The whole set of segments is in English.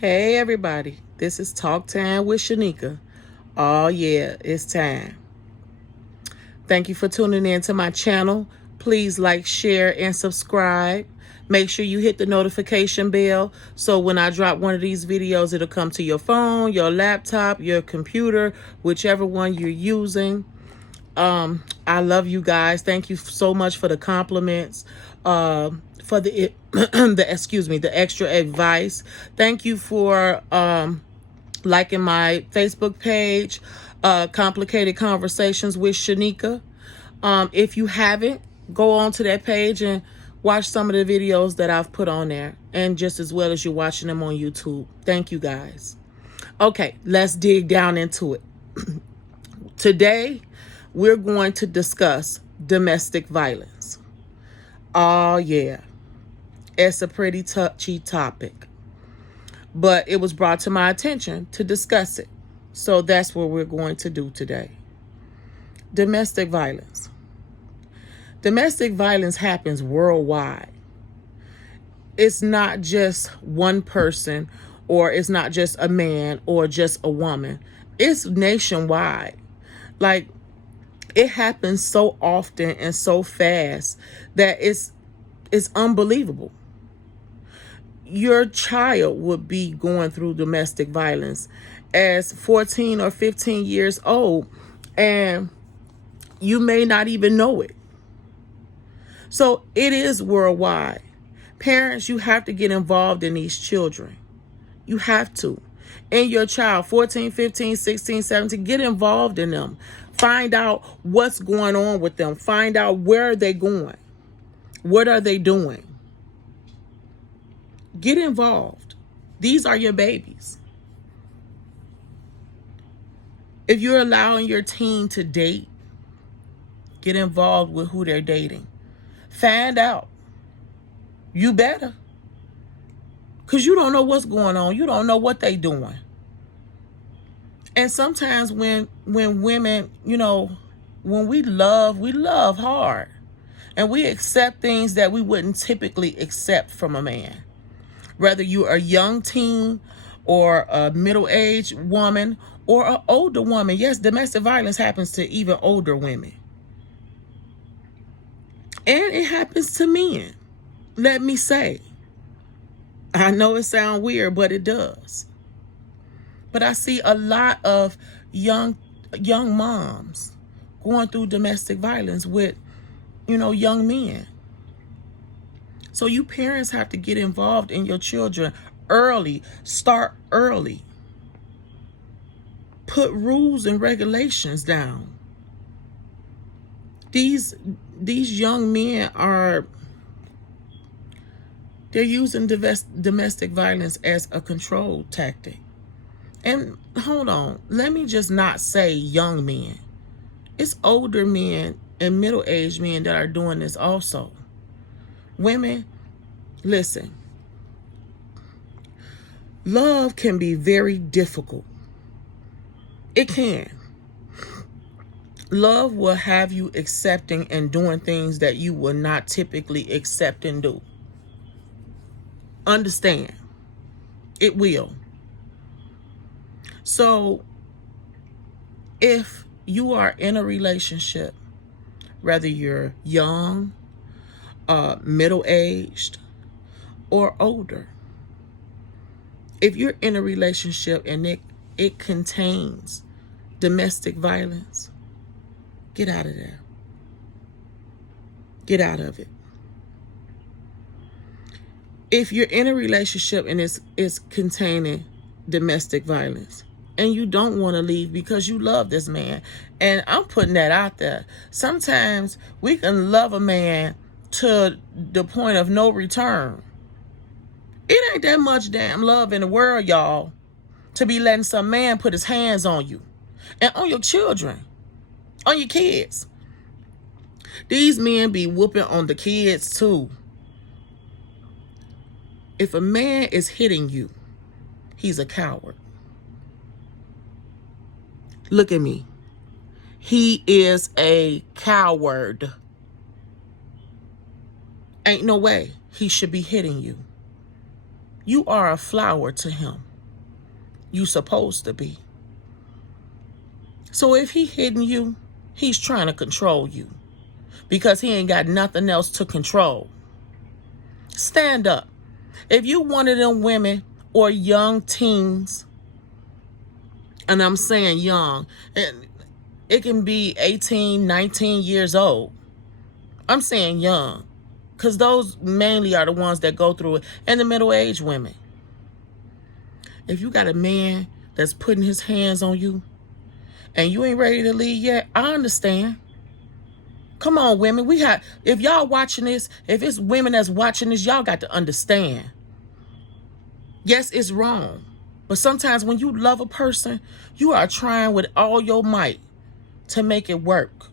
Hey everybody, this is Talk Time with Shanika. Oh yeah, it's time. Thank you for tuning in to my channel. Please like, share, and subscribe. Make sure you hit the notification bell so when I drop one of these videos, it'll come to your phone, your laptop, your computer, whichever one you're using. I love you guys. Thank you so much for the compliments, for the the extra advice. Thank you for liking my Facebook page, Complicated Conversations with Shanika. If you haven't, go on to that page and watch some of the videos that I've put on there, and just as well as you're watching them on YouTube. Thank you guys. Okay, let's dig down into it. Today, we're going to discuss domestic violence. Oh, yeah. It's a pretty touchy topic, but it was brought to my attention to discuss it. So that's what we're going to do today. Domestic violence. Domestic violence happens worldwide. It's not just one person, or it's not just a man or just a woman. It's nationwide. Like, it happens so often and so fast that it's unbelievable. Your child would be going through domestic violence as 14 or 15 years old, and you may not even know it. So it is worldwide. Parents, you have to get involved in these children. You have to. And your child, 14, 15, 16, 17, get involved in them. Find out what's going on with them. Find out where are they going. What are they doing? Get involved. These are your babies. If you're allowing your teen to date, get involved with who they're dating. Find out. You better. Because you don't know what's going on. You don't know what they're doing. And sometimes when women, when we love hard. And we accept things that we wouldn't typically accept from a man. Whether you're a young teen or a middle-aged woman or an older woman. Yes, domestic violence happens to even older women. And it happens to men. Let me say. I know it sounds weird, but it does. But I see a lot of young moms going through domestic violence with, young men. So you parents have to get involved in your children early. Start early. Put rules and regulations down. These young men they're using domestic violence as a control tactic. And hold on, let me just not say young men. It's older men and middle-aged men that are doing this also. Women, listen. Love can be very difficult. It can. Love will have you accepting and doing things that you will not typically accept and do. Understand. It will. So, if you are in a relationship, whether you're young, middle-aged, or older, if you're in a relationship and it contains domestic violence, get out of there. Get out of it. If you're in a relationship and it's containing domestic violence, and you don't want to leave because you love this man. And I'm putting that out there. Sometimes we can love a man to the point of no return. It ain't that much damn love in the world, y'all, to be letting some man put his hands on you and on your children, on your kids. These men be whooping on the kids too. If a man is hitting you, he's a coward. Look at me. He is a coward. Ain't no way he should be hitting you. You are a flower to him. You supposed to be. So if he hitting you, he's trying to control you because he ain't got nothing else to control. Stand up. If you one of them women or young teens, and I'm saying young, and it can be 18, 19 years old. I'm saying young, because those mainly are the ones that go through it, and the middle-aged women. If you got a man that's putting his hands on you and you ain't ready to leave yet, I understand. Come on, women. If y'all watching this, if it's women that's watching this, y'all got to understand. Yes, it's wrong. But sometimes when you love a person, you are trying with all your might to make it work.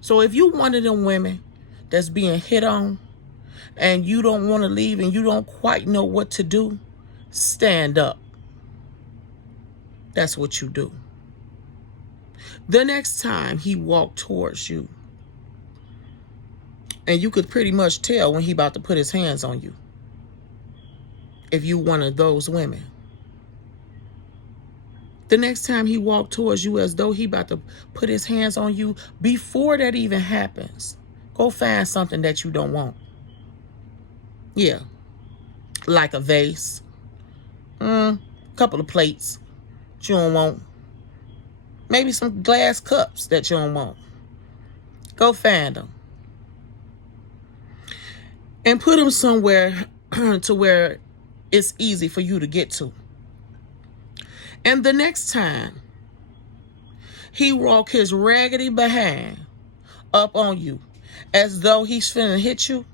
So if you one of them women that's being hit on and you don't want to leave and you don't quite know what to do, stand up. That's what you do. The next time he walked towards you, and you could pretty much tell when he about to put his hands on you, if you one of those women. The next time he walked towards you as though he about to put his hands on you, before that even happens, go find something that you don't want. Yeah. Like a vase. Couple of plates that you don't want. Maybe some glass cups that you don't want. Go find them. And put them somewhere to where it's easy for you to get to. And the next time he walk his raggedy behind up on you as though he's finna hit you,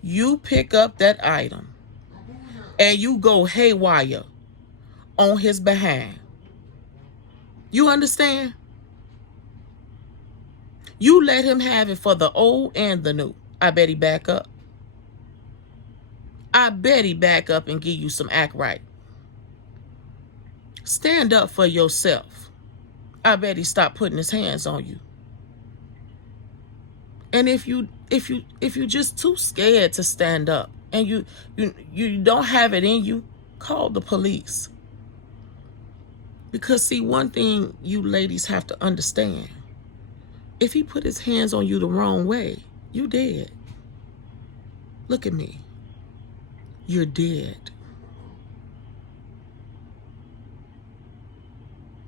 you pick up that item and you go haywire on his behind. You understand? You let him have it for the old and the new. I bet he back up. I bet he back up and give you some act right. Stand up for yourself. I bet he stop putting his hands on you. And if you just too scared to stand up and you don't have it in you, call the police. Because see, one thing you ladies have to understand, if he put his hands on you the wrong way, you dead. Look at me. You're dead.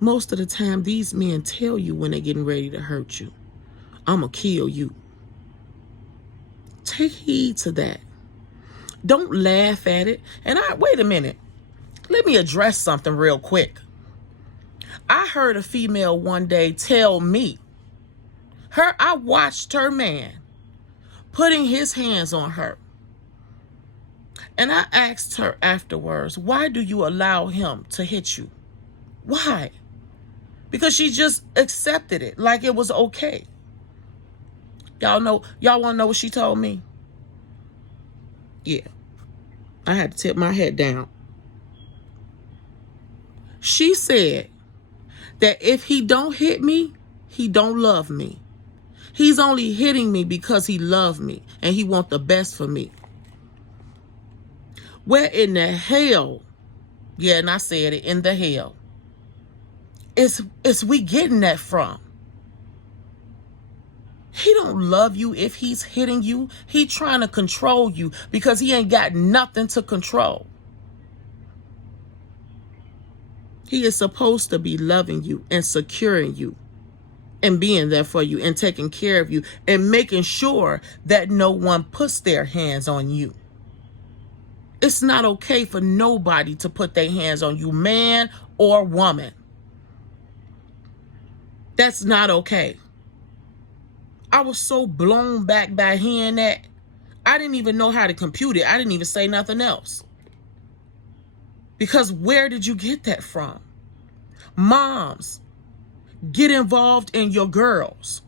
Most of the time, these men tell you when they're getting ready to hurt you, I'm going to kill you. Take heed to that. Don't laugh at it. And wait a minute. Let me address something real quick. I heard a female one day tell me, I watched her man putting his hands on her. And I asked her afterwards, why do you allow him to hit you? Why? Because she just accepted it like it was okay. Y'all want to know what she told me? Yeah. I had to tip my head down. She said that if he don't hit me, he don't love me. He's only hitting me because he loves me and he wants the best for me. Where in the hell, yeah, and I said it, in the hell, is we getting that from? He don't love you if he's hitting you. He trying to control you because he ain't got nothing to control. He is supposed to be loving you and securing you and being there for you and taking care of you and making sure that no one puts their hands on you. It's not okay for nobody to put their hands on you, man or woman. That's not okay. I was so blown back by hearing that. I didn't even know how to compute it. I didn't even say nothing else. Because where did you get that from? Moms, get involved in your girls.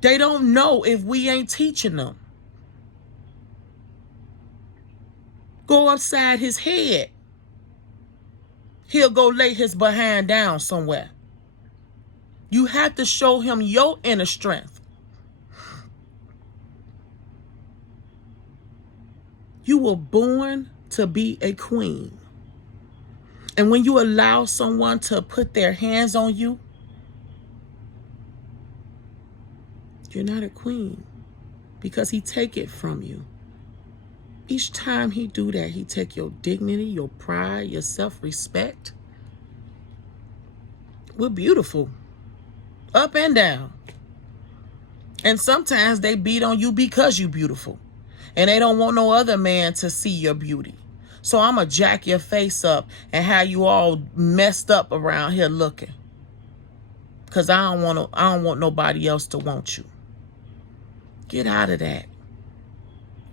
They don't know if we ain't teaching them. Go upside his head. He'll go lay his behind down somewhere. You have to show him your inner strength. You were born to be a queen. And when you allow someone to put their hands on you, you're not a queen, because he take it from you. Each time he do that, he take your dignity, your pride, your self-respect. We're beautiful, up and down. And sometimes they beat on you because you're beautiful. And they don't want no other man to see your beauty. So I'm going to jack your face up and have you all messed up around here looking. Because I don't want nobody else to want you. Get out of that.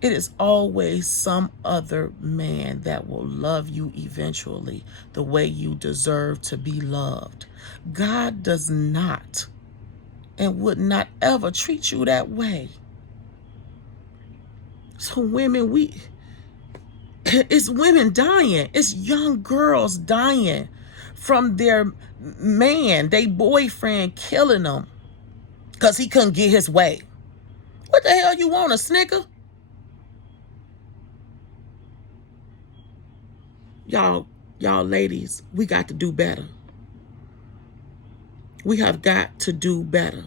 It is always some other man that will love you eventually the way you deserve to be loved. God does not and would not ever treat you that way. So women, it's women dying. It's young girls dying from their man, their boyfriend killing them because he couldn't get his way. What the hell you want, a Snicker? Y'all ladies, we got to do better. We have got to do better.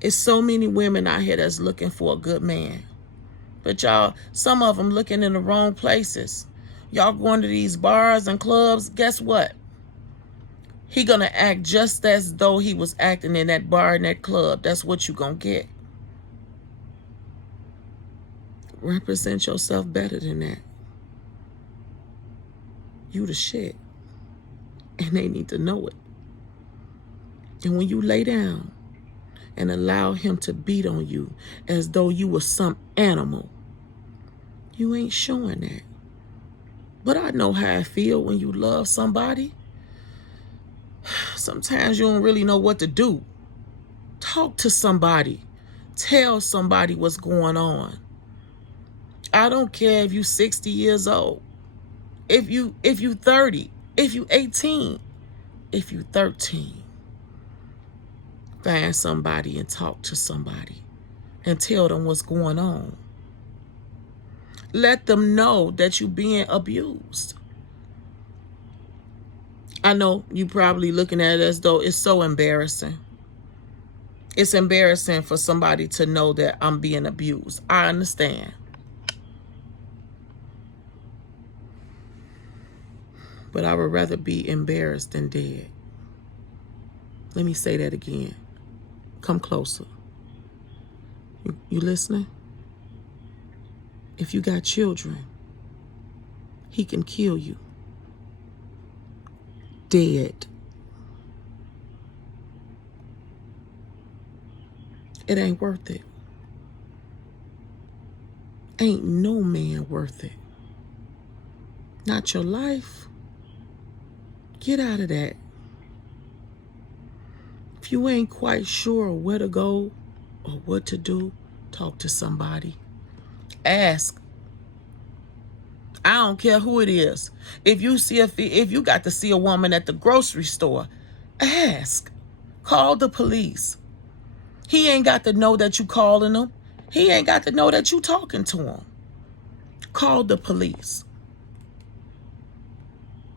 It's so many women out here that's looking for a good man. But y'all, some of them looking in the wrong places. Y'all going to these bars and clubs, guess what? He gonna act just as though he was acting in that bar and that club. That's what you gonna get. Represent yourself better than that. You the shit. And they need to know it. And when you lay down and allow him to beat on you as though you were some animal, you ain't showing that. But I know how I feel when you love somebody. Sometimes you don't really know what to do. Talk to somebody. Tell somebody what's going on. I don't care if you 60 years old. If you 30, if you 18, if you 13. Find somebody and talk to somebody and tell them what's going on. Let them know that you're being abused. I know you probably looking at it as though it's so embarrassing. It's embarrassing for somebody to know that I'm being abused. I understand. But I would rather be embarrassed than dead. Let me say that again. Come closer. You listening? If you got children, he can kill you. Dead. It ain't worth it. Ain't no man worth it. Not your life. Get out of that. If you ain't quite sure where to go or what to do, talk to somebody. Ask. I don't care who it is. If you got to see a woman at the grocery store, ask. Call the police. He ain't got to know that you calling him. He ain't got to know that you talking to him. Call the police.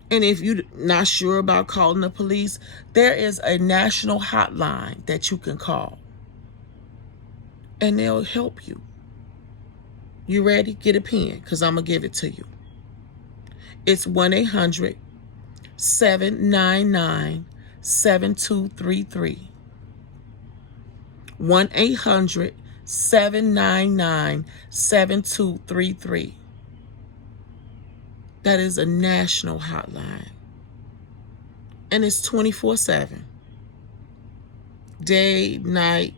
And if you're not sure about calling the police, there is a national hotline that you can call. And they'll help you. You ready? Get a pen, because I'm going to give it to you. It's 1-800-799-7233. 1-800-799-7233. That is a national hotline. And it's 24/7. Day, night,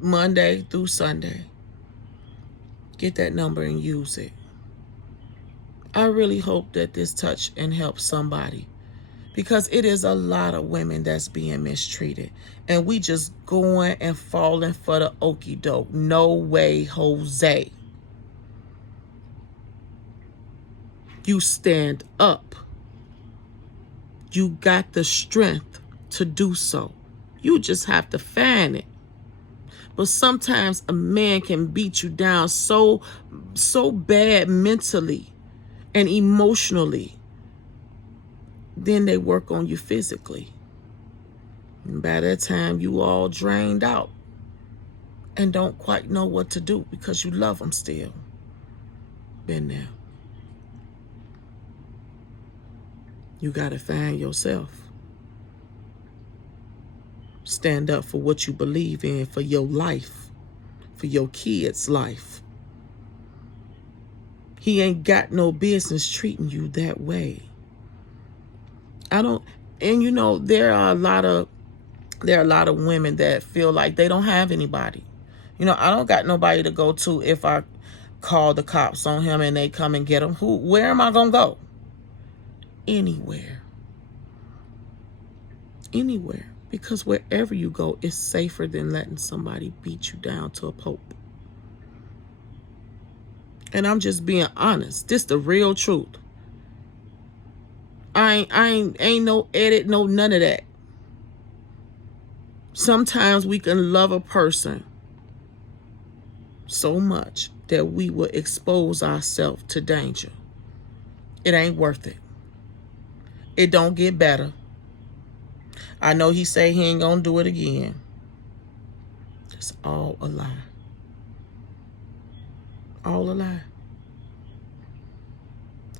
Monday through Sunday. Get that number and use it. I really hope that this touch and help somebody, because it is a lot of women that's being mistreated, and we just going and falling for the okie doke. No way, Jose. You stand up. You got the strength to do so. You just have to find it. But sometimes a man can beat you down so bad mentally and emotionally. Then they work on you physically. And by that time, you all drained out and don't quite know what to do because you love them still. Been there. You got to find yourself. Stand up for what you believe in, for your life, for your kids' life. He ain't got no business treating you that way. And you know, there are a lot of women that feel like they don't have anybody. You know, I don't got nobody to go to if I call the cops on him and they come and get him. Where am I gonna go? Anywhere. Anywhere. Because wherever you go, it's safer than letting somebody beat you down to a pulp. And I'm just being honest. This the real truth. I ain't no edit, no none of that. Sometimes we can love a person so much that we will expose ourselves to danger. It ain't worth it. It don't get better. I know he say he ain't gonna do it again. It's all a lie. All a lie.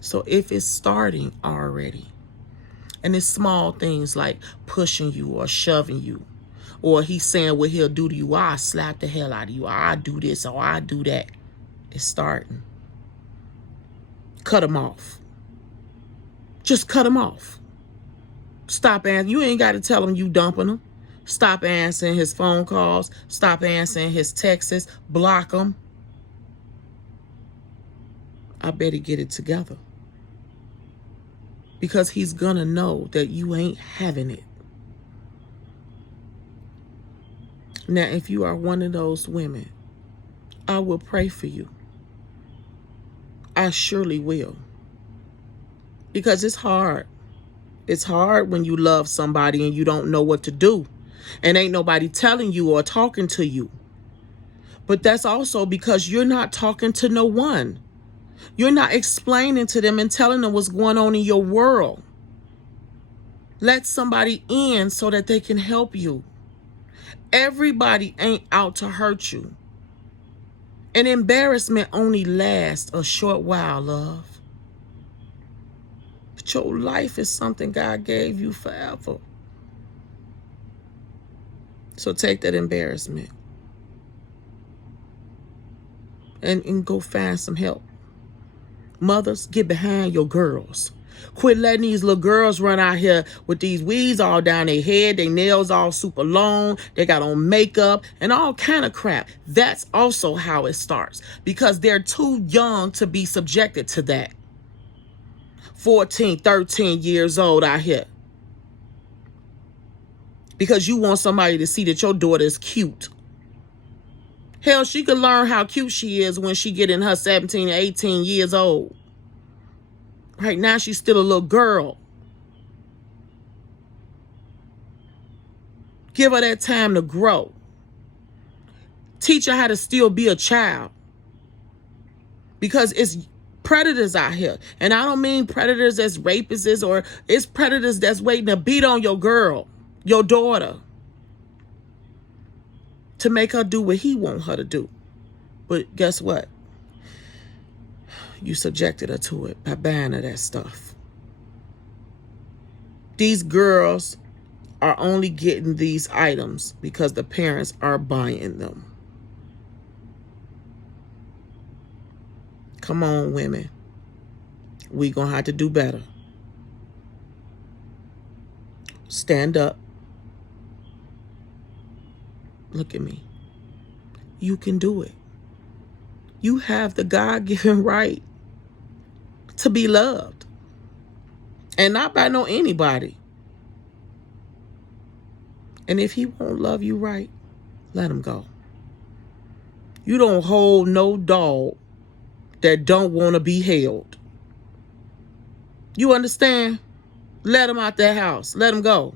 So if it's starting already, and it's small things like pushing you or shoving you, or he's saying what he'll do to you, I'll slap the hell out of you, I'll do this or I'll do that. It's starting. Cut him off. Just cut him off. Stop answering. You ain't got to tell him you dumping him. Stop answering his phone calls. Stop answering his texts. Block him. I better get it together. Because he's gonna know that you ain't having it. Now, if you are one of those women, I will pray for you. I surely will. Because it's hard. It's hard when you love somebody and you don't know what to do. And ain't nobody telling you or talking to you. But that's also because you're not talking to no one. You're not explaining to them and telling them what's going on in your world. Let somebody in so that they can help you. Everybody ain't out to hurt you. And embarrassment only lasts a short while, love. But your life is something God gave you forever. So take that embarrassment and go find some help. Mothers, get behind your girls. Quit letting these little girls run out here with these weeds all down their head, their nails all super long, they got on makeup and all kind of crap. That's also how it starts because they're too young to be subjected to that. 14, 13 years old out here. Because you want somebody to see that your daughter is cute. Hell, she could learn how cute she is when she get in her 17 or 18 years old. Right now, she's still a little girl. Give her that time to grow. Teach her how to still be a child. Because it's predators out here. And I don't mean predators as rapists or it's predators that's waiting to beat on your girl, your daughter, to make her do what he want her to do. But guess what? You subjected her to it by buying her that stuff. These girls are only getting these items because the parents are buying them. Come on, women. We gonna have to do better. Stand up. Look at me. You can do it. You have the God-given right to be loved. And not by no anybody. And if he won't love you right, let him go. You don't hold no dog that don't want to be held. You understand? Let him out that house. Let him go.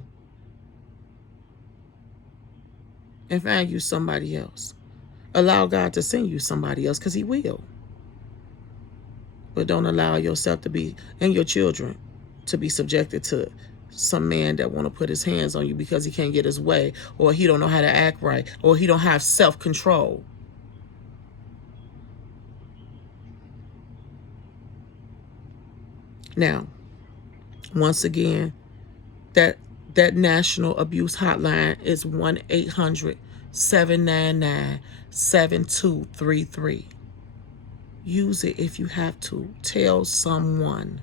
And find you somebody else. Allow God to send you somebody else because he will. But don't allow yourself to be, and your children, to be subjected to some man that want to put his hands on you because he can't get his way, or he don't know how to act right, or he don't have self-control. Now, once again, that national abuse hotline is 1-800-799-7233. Use it if you have to. Tell someone.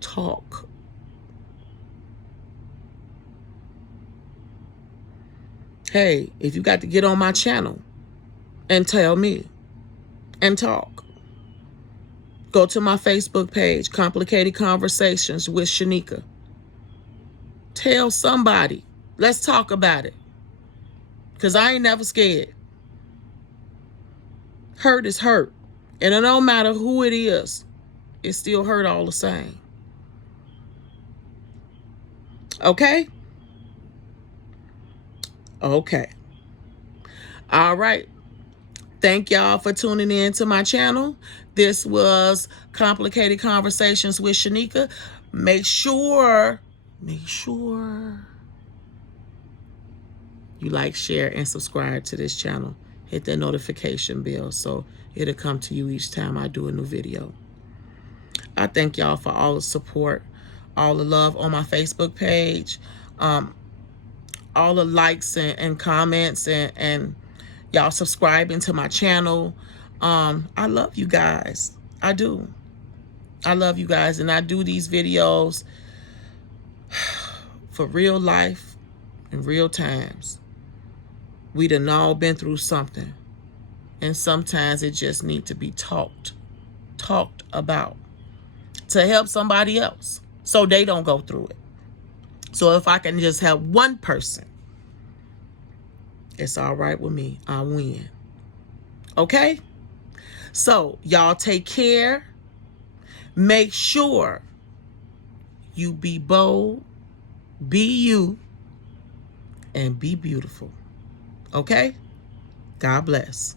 Talk. Hey, if you got to get on my channel and tell me and talk, go to my Facebook page, Complicated Conversations with Shanika. Tell somebody. Let's talk about it. Because I ain't never scared. Hurt is hurt. And it don't matter who it is. It still hurt all the same. Okay? Okay. All right. Thank y'all for tuning in to my channel. This was Complicated Conversations with Shanika. Make sure you like, share, and subscribe to this channel. Hit that notification bell so it'll come to you each time I do a new video. I thank y'all for all the support, all the love on my Facebook page, all the likes and comments, and y'all subscribing to my channel. I love you guys. I do. I love you guys, and I do these videos for real life and real times. We done all been through something, and sometimes it just needs to be talked about to help somebody else so they don't go through it. So if I can just help one person, it's all right with me. I win. Okay? So y'all take care. Make sure you be bold, be you, and be beautiful. Okay? God bless.